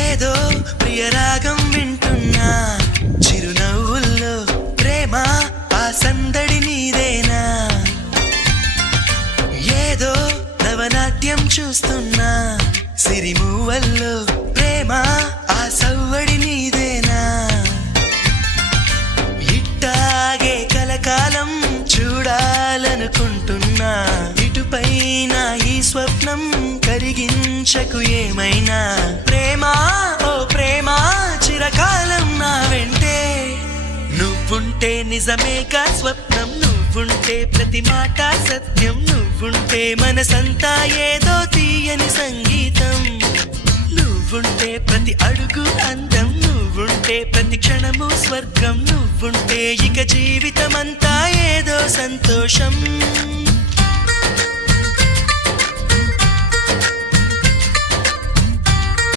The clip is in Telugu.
ఏదో ప్రియరాగం వింటున్నా చిరునవ్వుల్లో ప్రేమ ఆ సందడి నీదేనా ఏదో నవనాట్యం చూస్తున్నా సిరిమూవల్లో ప్రేమ ఆ సవ్వడి నీదేనా ఇట్టాగే కలకాలం చూడాలనుకుంటున్నా ఇటుపైన ఈ స్వప్నం కరిగించకు ఏమైనా ప్రేమ ఓ ప్రేమ చిరకాలం నా వెంటే నువ్వుంటే నిజమేగా స్వప్నం నువ్వుంటే ప్రతి మాట సత్యం నువ్వుంటే మనసంతా ఏదో తీయని సంగీతం నువ్వుంటే ప్రతి అడుగు అందం నువ్వుంటే ప్రతి క్షణము స్వర్గం నువ్వుంటే ఇక జీవితమంతా ఏదో సంతోషం